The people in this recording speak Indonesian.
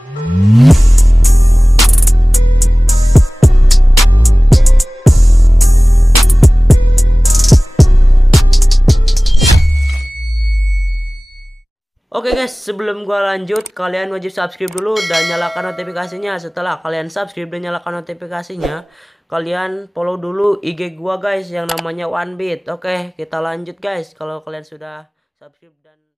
Oke guys, sebelum gua lanjut, kalian wajib subscribe dulu dan nyalakan notifikasinya. Setelah kalian subscribe dan nyalakan notifikasinya, kalian follow dulu IG gua guys yang namanya 1bit. Oke, kita lanjut guys. Kalau kalian sudah subscribe dan